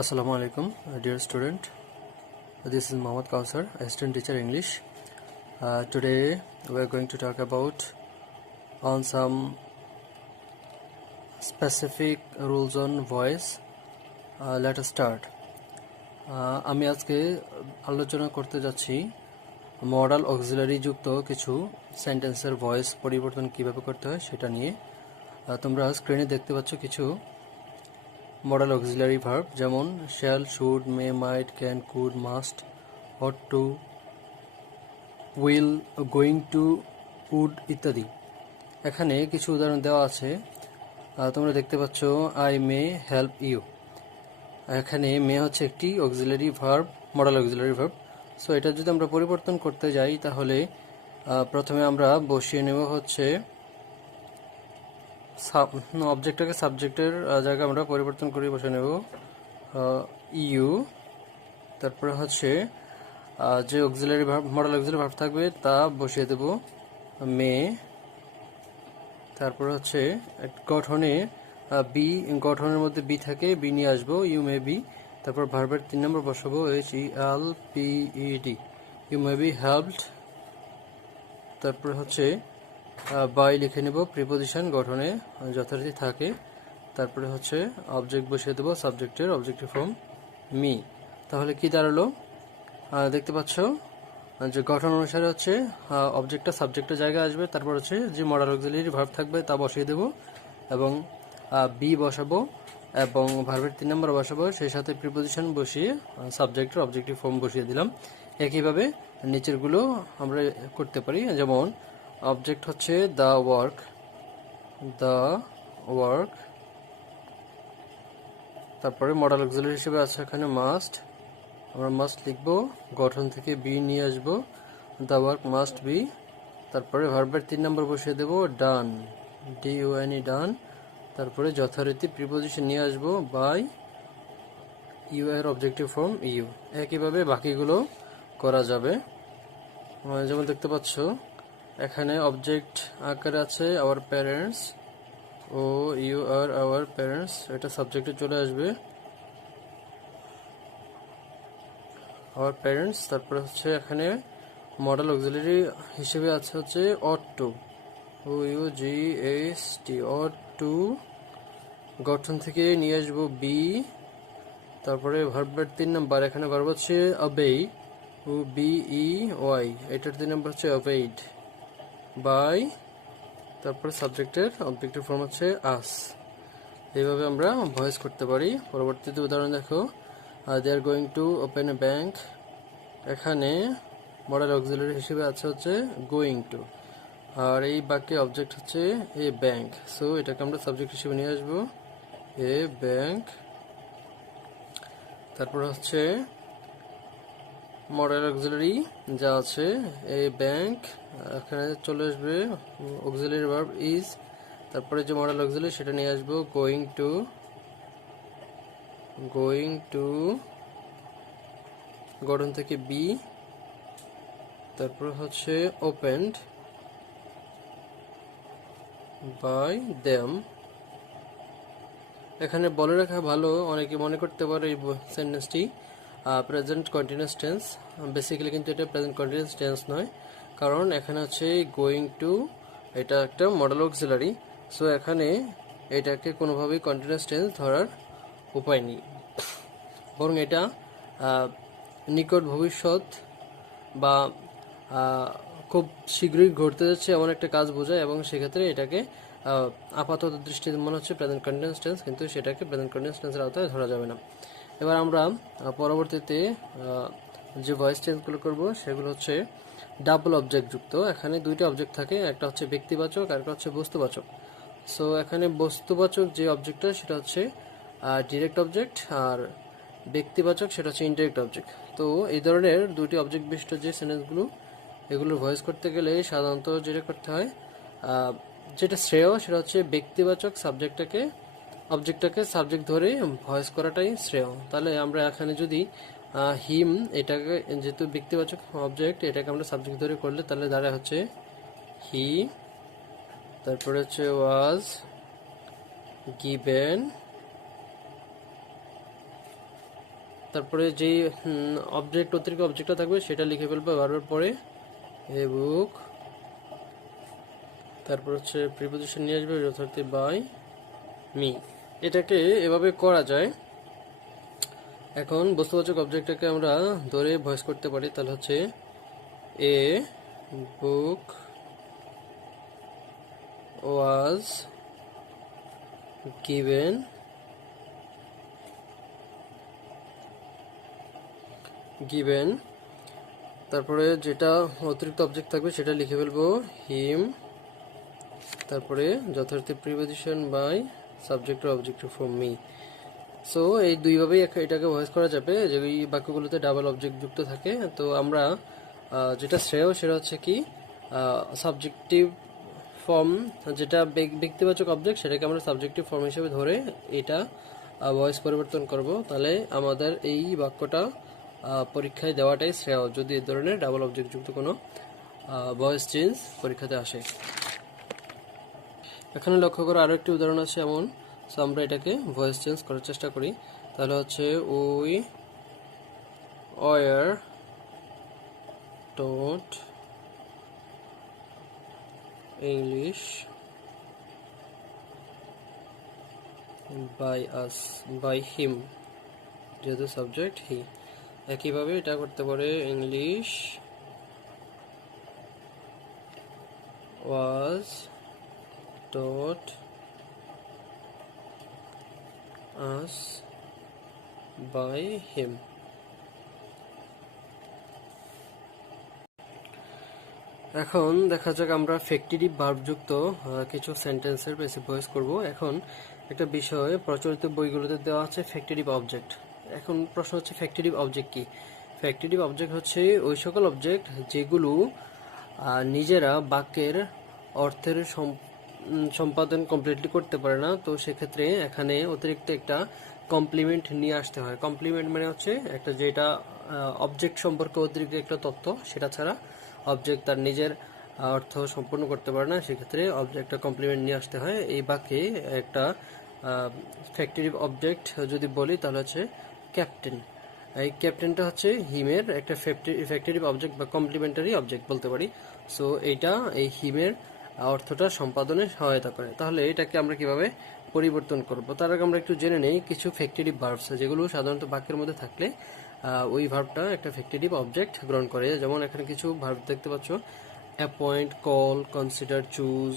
Assalamu alaikum, dear student. This is Mohammad Kausar, assistant teacher English. Today we are going to talk about on some specific rules on voice. Let us start. আমি আজকে আলোচনা করতে যাচ্ছি modal auxiliary যুক্ত কিছু সেন্টেন্সের voice পরিবর্তন কিভাবে করতে হয় সেটা নিয়ে। তোমরা স্ক্রিনে দেখতে পাচ্ছ কিছু মডাল অক্সিলারি ভার্ব যেমন shall, should, may, might, can, could, must, ought to, will, going to, would ইত্যাদি। এখানে কিছু উদাহরণ দেওয়া আছে। তোমরা দেখতে পাচ্ছ আই মে হেল্প ইউ। এখানে মে হচ্ছে একটি auxiliary verb, modal auxiliary verb. So এটা যদি আমরা পরিবর্তন করতে যাই তাহলে প্রথমে আমরা বসিয়ে নেব হচ্ছে অবজেক্টটাকে সাবজেক্টের জায়গায় আমরা পরিবর্তন করে বসে নেব ইউ। তারপরে হচ্ছে যে auxiliary verb, modal auxiliary verb থাকবে তা বসিয়ে দেব মে। তারপরে হচ্ছে গঠনে বি, গঠনের মধ্যে বি থাকে, বি নিয়ে আসবো, ইউ মে বি। তারপর ভার্বের 3 নম্বর বসাবো HELPED, you may be helped. তারপরে হচ্ছে বাই লিখে নেব, প্রিপোজিশন গঠনে যথারীতি থাকে। তারপরে হচ্ছে অবজেক্ট বসিয়ে দেবো, সাবজেক্টের অবজেক্টিভ ফর্ম মি। তাহলে কি দাঁড়ালো দেখতে পাচ্ছ যে গঠন অনুসারে হচ্ছে অবজেক্টটা সাবজেক্টের জায়গায় আসবে। তারপর হচ্ছে যে মডাল অক্সিলারি ভার্ব থাকবে তা বসিয়ে দেব এবং বি বসাবো এবং ভার্বের 3 নম্বর বসাবো, সেই সাথে প্রিপোজিশন বসিয়ে সাবজেক্টের অবজেক্টিভ ফর্ম বসিয়ে দিলাম। একইভাবে নিচেরগুলো আমরা করতে পারি। যেমন অবজেক্ট হচ্ছে দ্য ওয়ার্ক, তারপরে মডাল অক্সিলারি হিসেবে আছে এখানে মাস্ট, আমরা মাস্ট লিখবো, গঠন থেকে বি নিয়ে আসবো, দ্য ওয়ার্ক মাস্ট বি। তারপরে ভার্বের 3 নম্বর বসিয়ে দেবো ডান, DONE ডান। তারপরে যথারীতি প্রিপোজিশন নিয়ে আসবো বাই, ইউ এর অবজেক্টিভ ফর্ম ইউ। একইভাবে বাকিগুলো করা যাবে। যেমন দেখতে পাচ্ছ এখানে অবজেক্ট আকারে আছে আওয়ার প্যারেন্টস, ও ইউ আর আওয়ার প্যারেন্টস, এটা সাবজেক্টে চলে আসবে আওয়ার প্যারেন্টস। তারপরে হচ্ছে এখানে মডেল অক্সিলারি হিসেবে আছে হচ্ছে ought to, OUGHT, ought to. গঠন থেকে নিয়ে আসবো বি। তারপরে ভার্বের 3 নম্বর, এখানে ভার্ব হচ্ছে অবেই, OBEY, এটার 3 নম্বর হচ্ছে অবেইড বাই। তারপরে সাবজেক্টের অবজেক্টিভ ফর্ম হচ্ছে আস। এইভাবে আমরা ভয়েস করতে পারি। পরবর্তীতে উদাহরণ দেখো, they are going to open a bank. এখানে মডেল অক্সিলারি হিসেবে আছে হচ্ছে গোয়িং টু, আর এই বাক্যে অবজেক্ট হচ্ছে এ ব্যাংক। সো এটাকে আমরা সাবজেক্ট হিসেবে নিয়ে আসবো এ ব্যাংক। তারপর হচ্ছে মডেল অক্সিলারি যা আছে এ ব্যাংক, এখানে চলে আসবে অক্সিলারি ভার্ব ইজ। তারপরে যে মডেল অক্সিলারি সেটা নিয়ে আসবো গোয়িং টু, গঠন থেকে বি। তারপর হচ্ছে ওপেন্ড বাই দেম। এখানে বলে রাখা ভালো, অনেকে মনে করতে পারে এই সেন্টেন্সটি প্রেজেন্ট কন্টিনিউয়াস টেন্স। বেসিক্যালি কিন্তু এটা প্রেজেন্ট কন্টিনিউয়াস টেন্স নয়, কারণ এখানে হচ্ছে গোয়িং টু, এটা একটা মডেল অক্সিলারি। সো এখানে এটাকে কোনোভাবেই কন্টিনিউয়াস টেন্স ধরার উপায় নেই, বরং এটা নিকট ভবিষ্যৎ বা খুব শীঘ্রই ঘটতে যাচ্ছে এমন একটা কাজ বোঝায়, এবং সেক্ষেত্রে এটাকে আপাতত দৃষ্টিতে মনে হচ্ছে প্রেজেন্ট কন্টিনিউয়াস টেন্স, কিন্তু সেটাকে প্রেজেন্ট কন্টিনিউয়াস টেন্সের আওতায় ধরা যাবে না। এবার আমরা পরবর্তীতে যে ভয়েস চেঞ্জগুলো করব সেগুলো হচ্ছে ডাবল অবজেক্ট যুক্ত। এখানে 2টি অবজেক্ট থাকে, একটা হচ্ছে ব্যক্তিবাচক আর একটা হচ্ছে বস্তুবাচক। সো এখানে বস্তুবাচক যে অবজেক্টটা সেটা হচ্ছে ডিরেক্ট অবজেক্ট, আর ব্যক্তিবাচক সেটা হচ্ছে ইনডাইরেক্ট অবজেক্ট। তো এই ধরনের 2টি অবজেক্ট বিশিষ্ট যে সেন্টেন্সগুলো, এগুলোর ভয়েস করতে গেলে সাধারণত যেটা করতে হয়, যেটা শ্রেয় সেটা হচ্ছে ব্যক্তিবাচক অবজেক্টটাকে সাবজেক্ট ধরে ভয়েস করাটাই শ্রেয়। তাহলে আমরা এখানে যদি হিম, এটাকে যেহেতু ব্যক্তিবাচক অবজেক্ট, এটাকে আমরা সাবজেক্ট ধরে করলে তাহলে দাঁড়ায় হচ্ছে হি। তারপরে হচ্ছে ওয়াজ গিভেন তারপরে যে অবজেক্ট অতিরিক্ত অবজেক্টটা থাকবে সেটা লিখে ফেলবো ভার্বের পরে, এ বুক। তারপর হচ্ছে প্রিপোজিশন নিয়ে আসবে যথার্থে বাই মি। এটাকে এভাবে করা যায়। এখন বস্তুবাচক অবজেক্টটাকে আমরা ধরে ভয়েস করতে পারি, তাহলে হচ্ছে এ বুক ওয়াজ গিভেন তারপরে যেটা অতিরিক্ত অবজেক্ট থাকবে সেটা লিখে ফেলবো হিম। তারপরে যথার্থ preposition by subject or objective from me. So এই দুইভাবেই এটাকে ভয়েস করা যাবে, যে এই বাক্যগুলোতে ডাবল অবজেক্ট যুক্ত থাকে। তো আমরা যেটা শ্রেয় সেটা হচ্ছে কি সাবজেক্টিভ ফর্ম, যেটা ব্যক্তিবাচক অবজেক্ট সেটাকে আমরা সাবজেক্টিভ ফর্ম হিসেবে ধরে এটা ভয়েস পরিবর্তন করব। তাহলে আমাদের এই বাক্যটা পরীক্ষায় দেওয়াটাই শ্রেয়, যদি এই ধরনের ডাবল অবজেক্ট যুক্ত কোনো ভয়েস চেঞ্জ পরীক্ষাতে আসে। এখানে লক্ষ্য করো আরো একটি উদাহরণ আছে এমন। সো আমরা এটাকে ভয়েস চেঞ্জ করার চেষ্টা করি। তাহলে হচ্ছে we were taught English by us, by him, যেহেতু সাবজেক্ট হি। একইভাবে এটা করতে পারে English was taught us by him. এখন দেখা যাক আমরা ফ্যাক্টরি ভার্বযুক্ত কিছু সেন্টেন্সের বেসিক ভয়েস করব। এখন একটা বিষয় প্রচলিত বইগুলোতে দেওয়া আছে ফ্যাক্টরি অবজেক্ট। এখন প্রশ্ন হচ্ছে ফ্যাক্টরি অবজেক্ট কি? ফ্যাক্টরি অবজেক্ট হচ্ছে ওই সকল অবজেক্ট যেগুলো নিজেরা বাক্যের অর্থের সম্পাদন কমপ্লিটলি করতে পারে না। তো সেক্ষেত্রে এখানে অতিরিক্ত একটা কমপ্লিমেন্ট নিয়ে আসতে হয়। কমপ্লিমেন্ট মানে হচ্ছে একটা যেটা অবজেক্ট সম্পর্কে অতিরিক্ত একটা তথ্য, সেটা ছাড়া অবজেক্ট তার নিজের অর্থ সম্পূর্ণ করতে পারে না, সেক্ষেত্রে অবজেক্টটা কমপ্লিমেন্ট নিয়ে আসতে হয়। এই বাক্যে একটা ফ্যাক্টরি অবজেক্ট যদি বলি তাহলে হচ্ছে ক্যাপ্টেন। এই ক্যাপ্টেনটা হচ্ছে হিমের একটা ফ্যাক্টরি অবজেক্ট বা কমপ্লিমেন্টারি অবজেক্ট বলতে পারি। সো এইটা এই হিমের অর্থটা সম্পাদনে সহায়তা করে। তাহলে এটাকে আমরা কিভাবে পরিবর্তন করব, তার আগে আমরা একটু জেনে নেই কিছু ফ্যাক্টরি ভার্বস যেগুলো সাধারণত বাক্যের মধ্যে থাকলে ওই ভার্বটা একটা ফ্যাক্টরি অবজেক্ট গ্রহণ করে। যেমন এখানে কিছু ভার্ব দেখতে পাচ্ছ, appoint, call, consider, choose,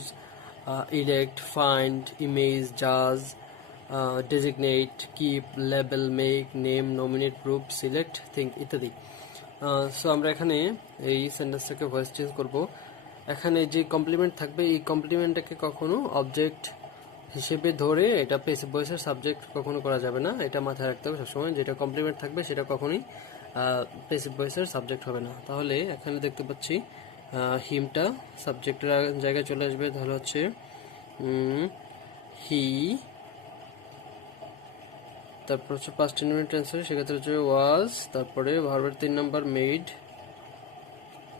elect, find, image, জাজ, designate, keep, label, make, name, nominate, prove, select, think ইত্যাদি। সো আমরা এখানে এই সেন্টেন্সটাকে ভয়েস চেঞ্জ করব। এখানে যে কমপ্লিমেন্ট থাকবে এই কমপ্লিমেন্টটাকে কখনো অবজেক্ট হিসেবে ধরে এটা প্যাসিভ ভয়েসের সাবজেক্ট কখনো করা যাবে না। এটা মাথায় রাখতে হবে সবসময়, যেটা কমপ্লিমেন্ট থাকবে সেটা কখনোই প্যাসিভ ভয়েসের সাবজেক্ট হবে না। তাহলে এখানে দেখতে পাচ্ছি হিমটা সাবজেক্টের জায়গায় চলে আসবে। তাহলে হচ্ছে হি, তারপর হচ্ছে পাস্ট ইনডিফিনিট টেন্সে সেক্ষেত্রে হচ্ছে ওয়াজ, তারপরে ভার্বের 3 নাম্বার মেড,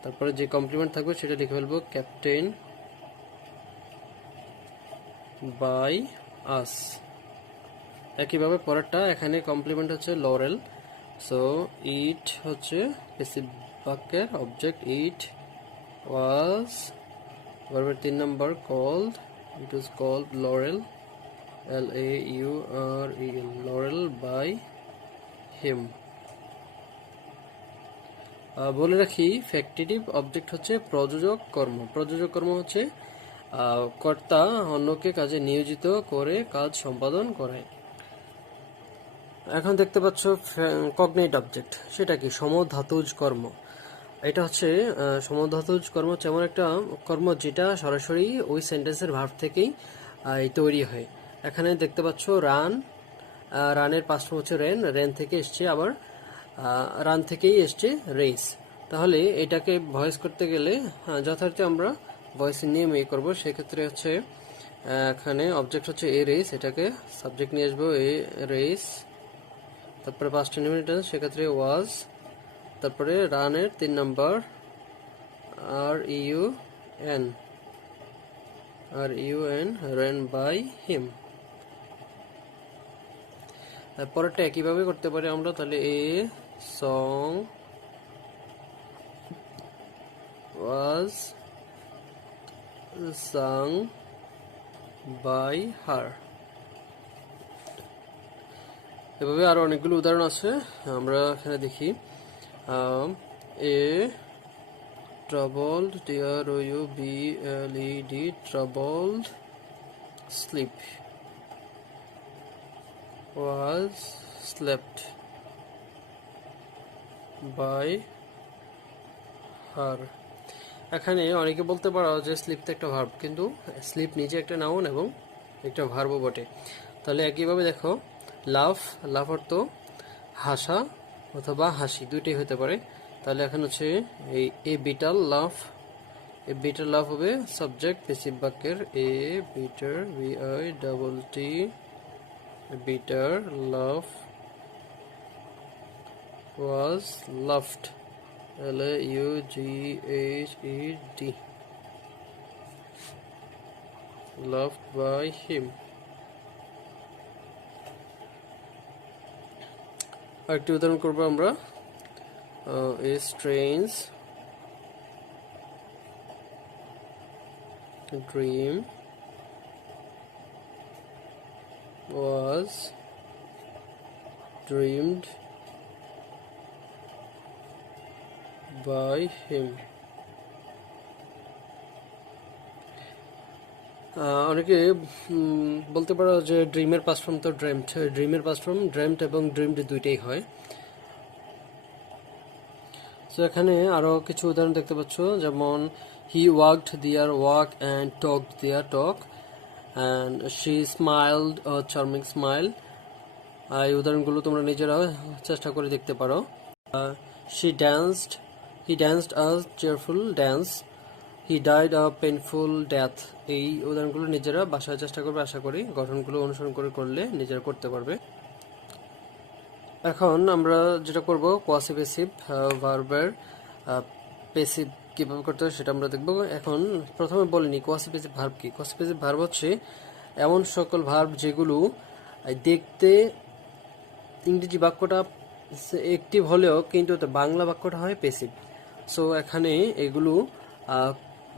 তারপরে যে কমপ্লিমেন্ট থাকবে সেটা লিখে ফেলবো ক্যাপ্টেন বাই আস। একইভাবে পরেরটা এখানে কমপ্লিমেন্ট হচ্ছে লরেল। সো ইট হচ্ছে প্যাসিভ বাক্যের অবজেক্ট, ইট ওয়াজ ভার্বের 3 number called, it was called laurel, LAUREL, laurel by him. বলে রাখি ফ্যাক্টিটিভ অবজেক্ট হচ্ছে প্রযোজক কর্ম। প্রযোজক কর্ম হচ্ছে কর্তা অন্যকে কাজে নিয়োজিত করে কাজ সম্পাদন করে। এখন দেখতে পাচ্ছ কগনেট অবজেক্ট, সেটা কি? সমধাতুজ কর্ম। এটা হচ্ছে সমধাতুজ কর্ম হচ্ছে এমন একটা কর্ম যেটা সরাসরি ওই সেন্টেন্সের ভার্ব থেকেই তৈরি হয়। এখানে দেখতে পাচ্ছ রান, রানের পাস্ট ফর্ম হচ্ছে রেন, রেন থেকে এসছে, আবার রান থেকেই এসছে রেস। তাহলে এটাকে ভয়েস করতে গেলে যথার্থ আমরা ভয়েসের নিয়ম এই করবো। সেক্ষেত্রে হচ্ছে এখানে অবজেক্ট হচ্ছে এ রেস, এটাকে সাবজেক্ট নিয়ে আসবো এ রেস, তারপরে পাস্ট ইনডিফিনিট টেন্স সেক্ষেত্রে ওয়াজ, তারপরে রানের 3 number RUN, ran by him. পরেরটা একইভাবে করতে পারি আমরা, তাহলে a song was sung by her. এভাবে আরো অনেকগুলো উদাহরণ আছে, আমরা এখানে দেখি। এ troubled, troubled, troubled sleep was slept by her। এখানে অনেকে বলতে পারো যে স্লিপ তো একটা ভার্ব, কিন্তু স্লিপ নিজে একটা নাউন এবং একটা ভার্বও বটে। তাহলে একইভাবে দেখো, লাভ, লাভ অর্থ হাসা অথবা হাসি, দুইটাই হতে পারে। তাহলে এখন হচ্ছে এই এ বিটাল লাভ, এ বিটার লাভ হবে সাবজেক্ট পেসিভ বাক্যের, A bitter VI bitter love was loved LAUGHED loved by him। আরেকটি উদাহরণ করবো আমরা, a strange dream was dreamed by him। অনেকে বলতে পারো যে ড্রিমের পাস্ট ফর্ম তো ড্রিমড, ড্রিমের পাস্ট ফর্ম ড্রিমড এবং ড্রিমড দুইটাই হয়। তো এখানে আরো কিছু উদাহরণ দেখতে পাচ্ছ, যেমন he walked their walk and talked their talk and she smiled a charming smile. এই উদাহরণগুলো তোমরা নিজেরা চেষ্টা করে দেখতে পারো। She danced, he danced a cheerful dance, he died a painful death. এই উদাহরণগুলো নিজেরা বাসায় চেষ্টা করবে, আশা করি গঠনগুলো অনুসরণ করে করলে নিজেরা করতে পারবে। এখন আমরা যেটা করব, কোয়াসিপেসিভ ভার্বের পেসিভ কিভাবে করতে হয় সেটা আমরা দেখব। এখন প্রথমে বলিনি কোয়াসিপেসিভ ভার্ব কি। কোয়াসিপেসিভ ভার্ব হচ্ছে এমন সকল ভার্ব যেগুলো দেখতে ইংরেজি বাক্যটা অ্যাক্টিভ হলেও কিন্তু বাংলা বাক্যটা হয় পেসিভ। সো এখানে এগুলো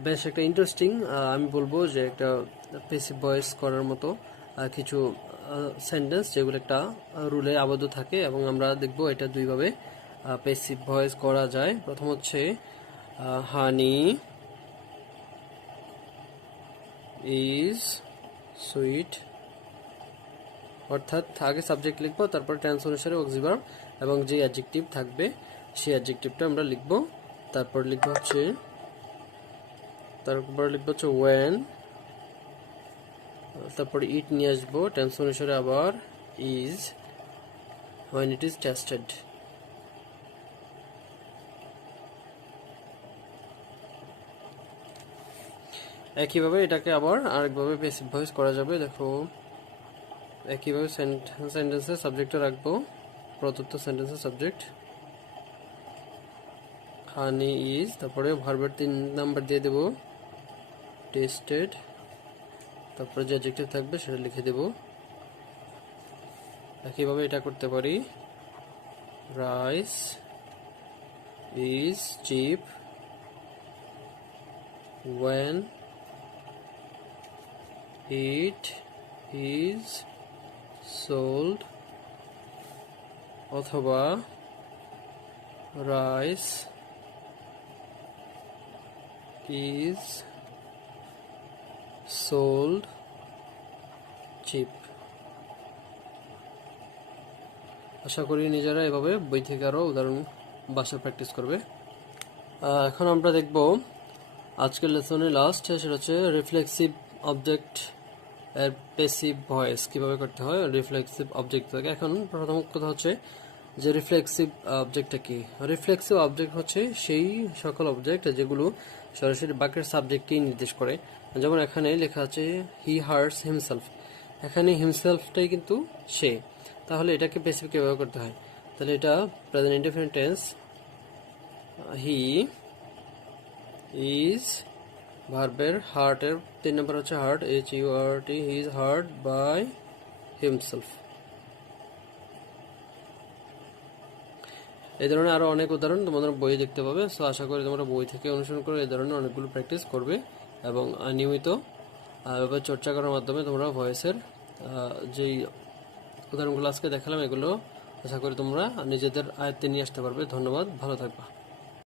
বেশ একটা ইন্টারেস্টিং, আমি বলবো যে একটা পেসিভ ভয়েস করার মতো কিছু সেন্টেন্স যেগুলো একটা রুলে আবদ্ধ থাকে, এবং আমরা দেখব এটা দুইভাবে পেসিভ ভয়েস করা যায়। প্রথম হচ্ছে হানি ইজ সুইট, অর্থাৎ আগে সাবজেক্ট লিখবো, তারপর টেন্স অনুসারে অক্সিভার্ব এবং যে অ্যাডজেক্টিভ থাকবে সেই অ্যাডজেক্টিভটা আমরা লিখবো। তারপর লিখবো হচ্ছে ওয়েন, তারপরে ইট নিয়ে আসবো টেন্স অনুসারে, আবার is, when it is tested। একইভাবে এটাকে আবার আরেকভাবে পেসিভ ভয়েস করা যাবে। দেখো একইভাবে সেন্টেন্সের সাবজেক্টটা রাখবো, প্রদত্ত সেন্টেন্সের সাবজেক্ট হানি ইজ, তারপরে ভার্বের 3 নাম্বার দিয়ে দেবো টেস্টেড, তারপরে যে অ্যাডজেক্টিভ থাকবে সেটা লিখে দেব। একইভাবে এটা করতে পারি, rice is chip when it is sold, অথবা রাইস is sold cheap। আশা করি নিজেরা এভাবে বই থেকে আরো উদাহরণ বাসায় প্র্যাকটিস করবে। এখন আমরা দেখব আজকের লেসনে লাস্ট, সেটা হচ্ছে রিফ্লেক্সিভ অবজেক্ট এর পেসিভ ভয়েস কিভাবে করতে হয় রিফ্লেক্সিভ অবজেক্ট থেকে। এখন প্রথম কথা হচ্ছে যে রিফ্লেক্সিভ অবজেক্টটা কি। রিফ্লেক্সিভ অবজেক্ট হচ্ছে সেই সকল অবজেক্ট যেগুলো সরাসরি বাক্যের সাবজেক্টকেই নির্দেশ করে। যেমন এখানে লেখা আছে হি হার্টস হিমসেলফ, এখানে হিমসেলফটাই কিন্তু সে, তাহলে এটাকে পেসিভ কিভাবে করতে হয়। তাহলে এটা present indefinite tense, he is ভার্বের হার্টের 3 নম্বর হচ্ছে hurt, HURT, he is hurt by himself. এই ধরনের আরও অনেক উদাহরণ তোমাদের বই দেখতে পাবে। সো আশা করি তোমরা বই থেকে অনুসরণ করে এই ধরনের অনেকগুলো প্র্যাকটিস করবে এবং নিয়মিত এভাবে চর্চা করার মাধ্যমে তোমরা ভয়েসের যেই উদাহরণগুলো আজকে দেখালাম এগুলো আশা করি তোমরা নিজেদের আয়ত্তে নিয়ে আসতে পারবে। ধন্যবাদ, ভালো থাকবা।